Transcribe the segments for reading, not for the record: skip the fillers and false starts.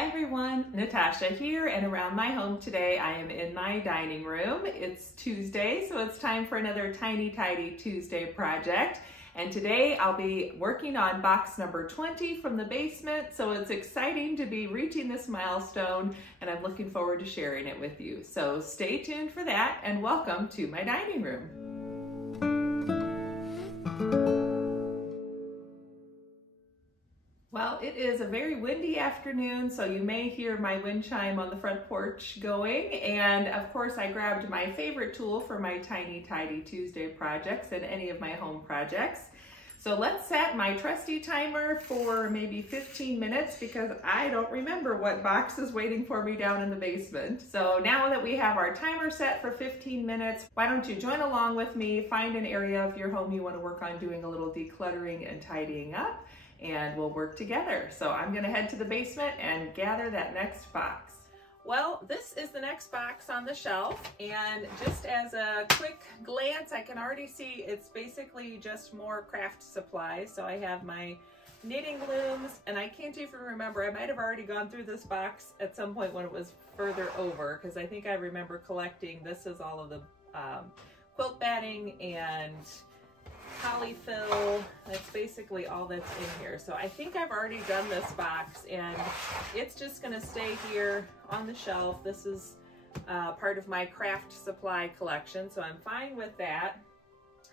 Hi everyone, Natasha here, and around my home today I am in my dining room. It's Tuesday, so it's time for another Tiny Tidy Tuesday project. And today I'll be working on box number 20 from the basement, so it's exciting to be reaching this milestone, and I'm looking forward to sharing it with you. So stay tuned for that, and welcome to my dining room. Well, it is a very windy afternoon, so you may hear my wind chime on the front porch going. And of course, I grabbed my favorite tool for my Tiny Tidy Tuesday projects and any of my home projects. So let's set my trusty timer for maybe 15 minutes because I don't remember what box is waiting for me down in the basement. So now that we have our timer set for 15 minutes, why don't you join along with me, find an area of your home you want to work on doing a little decluttering and tidying up, and we'll work together. So I'm gonna head to the basement and gather that next box. Well, this is the next box on the shelf, and just as a quick glance, I can already see it's basically just more craft supplies. So I have my knitting looms, and I can't even remember, I might have already gone through this box at some point when it was further over, because I think I remember collecting, this is all of the quilt batting and polyfill. That's basically all that's in here. So I think I've already done this box, and it's just going to stay here on the shelf. This is part of my craft supply collection, so I'm fine with that.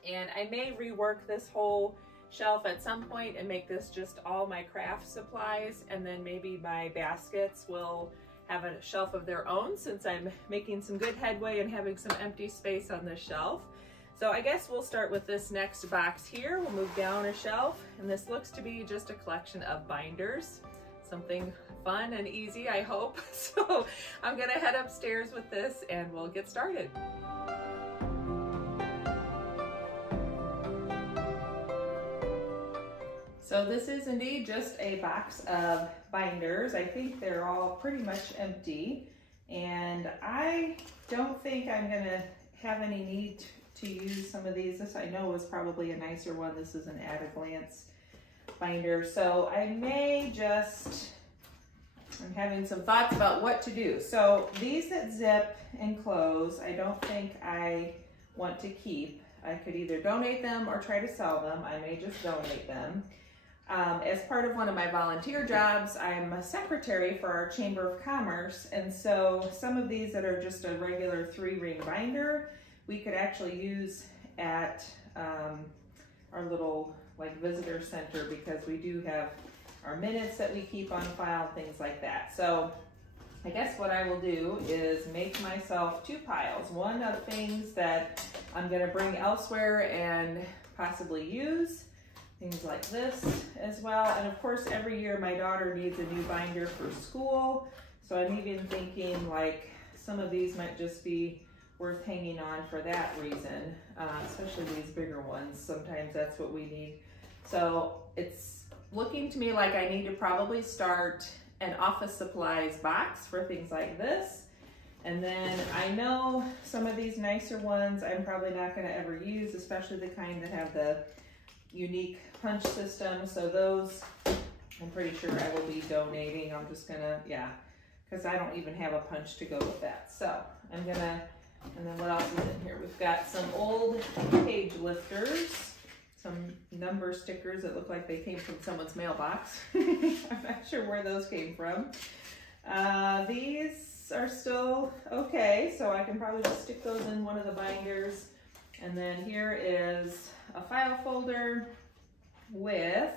And I may rework this whole shelf at some point and make this just all my craft supplies, and then maybe my baskets will have a shelf of their own, since I'm making some good headway and having some empty space on this shelf. So I guess we'll start with this next box here. We'll move down a shelf, and this looks to be just a collection of binders. Something fun and easy, I hope. So I'm gonna head upstairs with this and we'll get started. So this is indeed just a box of binders. I think they're all pretty much empty, and I don't think I'm gonna have any need to use some of these. This I know is probably a nicer one. This is an at-a-glance binder. So I may just, I'm having some thoughts about what to do. So these that zip and close, I don't think I want to keep. I could either donate them or try to sell them. I may just donate them. As part of one of my volunteer jobs, I'm a secretary for our Chamber of Commerce. And so some of these that are just a regular 3-ring binder, we could actually use at our little visitor center, because we do have our minutes that we keep on file, things like that. So I guess what I will do is make myself 2 piles. One of things that I'm gonna bring elsewhere and possibly use, things like this as well. And of course, every year my daughter needs a new binder for school. So I'm even thinking like some of these might just be worth hanging on for that reason, especially these bigger ones. Sometimes that's what we need. So it's looking to me like I need to probably start an office supplies box for things like this. And then I know some of these nicer ones I'm probably not gonna ever use, especially the kind that have the unique punch system. So those, I'm pretty sure I will be donating. I'm just gonna, yeah, because I don't even have a punch to go with that. So I'm gonna, and then what else is in here? We've got some old page lifters, some number stickers that look like they came from someone's mailbox. I'm not sure where those came from. These are still okay, so I can probably just stick those in one of the binders. And then here is a file folder with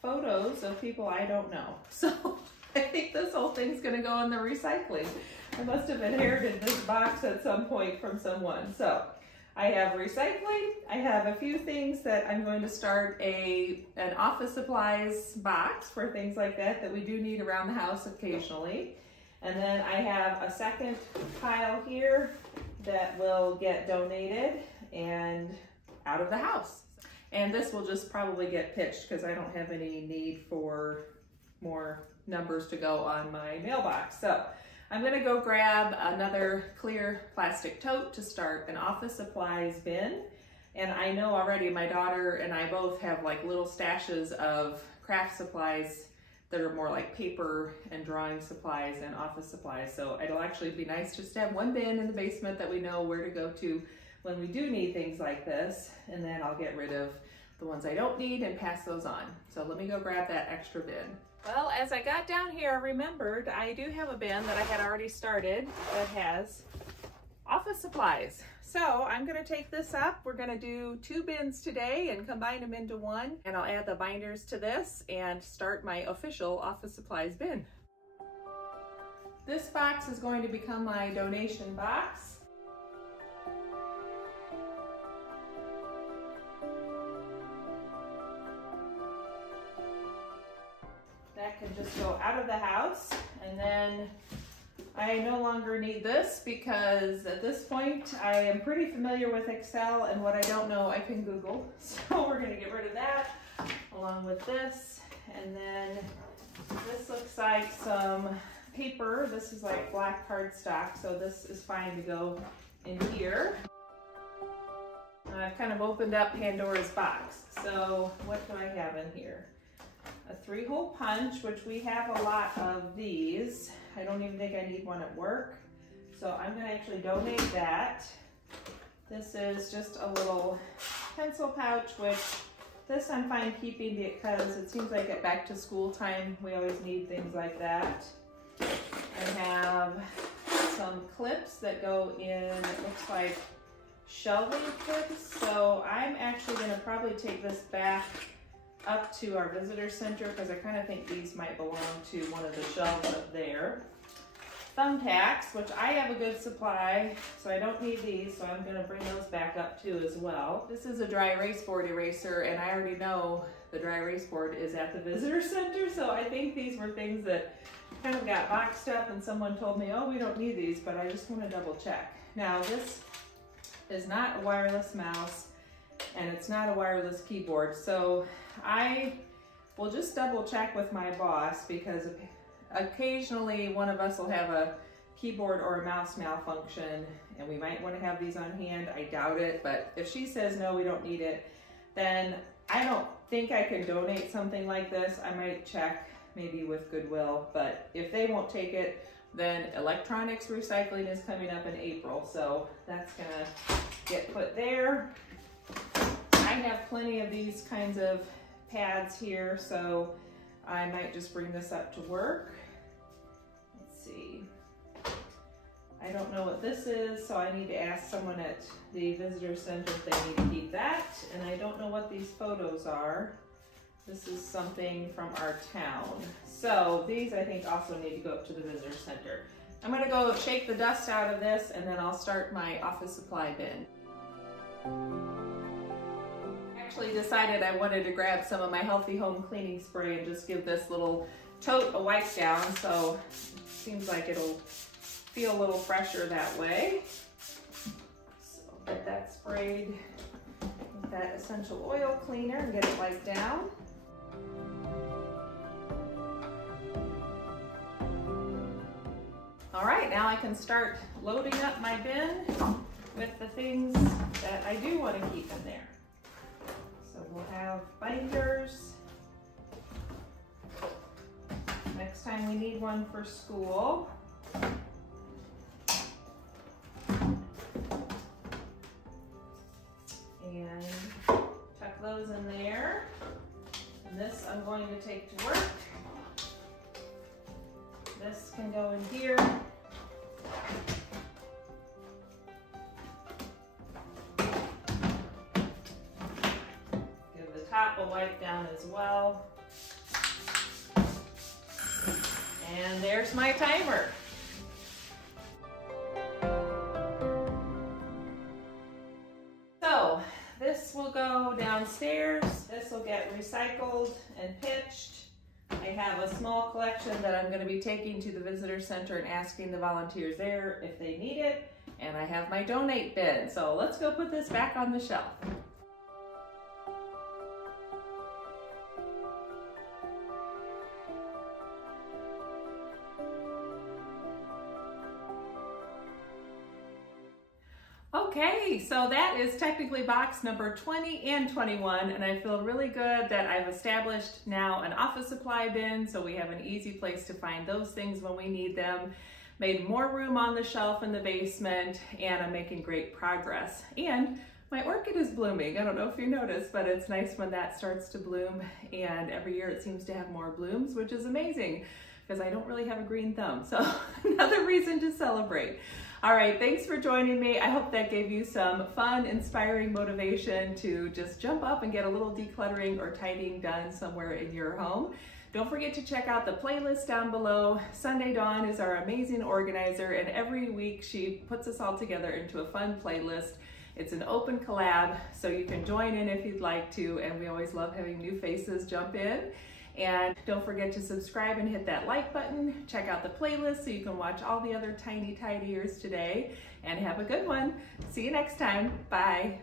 photos of people I don't know. So I think this whole thing's gonna go in the recycling. I must have inherited this box at some point from someone. So I have recycling. I have a few things that I'm going to start an office supplies box for things like that we do need around the house occasionally. And then I have a second pile here that will get donated and out of the house. And this will just probably get pitched because I don't have any need for more numbers to go on my mailbox. So I'm gonna go grab another clear plastic tote to start an office supplies bin. And I know already my daughter and I both have like little stashes of craft supplies that are more like paper and drawing supplies and office supplies. So it'll actually be nice just to have one bin in the basement that we know where to go to when we do need things like this. And then I'll get rid of the ones I don't need and pass those on. So let me go grab that extra bin. Well, as I got down here, I remembered I do have a bin that I had already started that has office supplies. So I'm gonna take this up. We're gonna do 2 bins today and combine them into one. And I'll add the binders to this and start my official office supplies bin. This box is going to become my donation box. That can just go out of the house, and then I no longer need this because at this point I am pretty familiar with Excel, and what I don't know I can Google. So we're gonna get rid of that along with this. And then this looks like some paper. This is like black cardstock, so this is fine to go in here. I've kind of opened up Pandora's box. So what do I have in here? A 3-hole punch, which we have a lot of these. I don't even think I need one at work. So I'm gonna actually donate that. This is just a little pencil pouch, which this I'm fine keeping because it seems like at back to school time, we always need things like that. I have some clips that go in, it looks like shelving clips. So I'm actually gonna probably take this back up to our visitor center because I kind of think these might belong to one of the shelves up there. Thumbtacks, which I have a good supply, so I don't need these, so I'm going to bring those back up too as well. This is a dry erase board eraser, and I already know the dry erase board is at the visitor center, so I think these were things that kind of got boxed up and someone told me, oh, we don't need these, but I just want to double check. Now this is not a wireless mouse, and it's not a wireless keyboard, so I will just double check with my boss because occasionally one of us will have a keyboard or a mouse malfunction and we might want to have these on hand. I doubt it, but if she says no, we don't need it, then I don't think I can donate something like this. I might check maybe with Goodwill, but if they won't take it, then electronics recycling is coming up in April, so that's gonna get put there. I have plenty of these kinds of pads here, so I might just bring this up to work. Let's see. I don't know what this is, so I need to ask someone at the visitor center if they need to keep that. And I don't know what these photos are. This is something from our town. So these I think also need to go up to the visitor center. I'm gonna go shake the dust out of this and then I'll start my office supply bin. Actually decided I wanted to grab some of my Healthy Home cleaning spray and just give this little tote a wipe down, so it seems like it'll feel a little fresher that way. So get that sprayed with that essential oil cleaner and get it wiped down. All right, now I can start loading up my bin with the things that I do want to keep in there. So we'll have binders. Next time we need one for school. And tuck those in there. And this I'm going to take to work. This can go in here. Give the top a wipe down as well. And there's my timer. So this will go downstairs. This will get recycled and pitched. I have a small collection that I'm going to be taking to the visitor center and asking the volunteers there if they need it. And I have my donate bin. So let's go put this back on the shelf. Okay, so that is technically box number 20 and 21, and I feel really good that I've established now an office supply bin, so we have an easy place to find those things when we need them. Made more room on the shelf in the basement, and I'm making great progress. And my orchid is blooming. I don't know if you noticed, but it's nice when that starts to bloom, and every year it seems to have more blooms, which is amazing because I don't really have a green thumb, so another reason to celebrate. All right, thanks for joining me. I hope that gave you some fun, inspiring motivation to just jump up and get a little decluttering or tidying done somewhere in your home. Don't forget to check out the playlist down below. Sunday Dawn is our amazing organizer, and every week she puts us all together into a fun playlist. It's an open collab, so you can join in if you'd like to, and we always love having new faces jump in. And don't forget to subscribe and hit that like button. Check out the playlist so you can watch all the other tiny tidiers today, and have a good one. See you next time. Bye.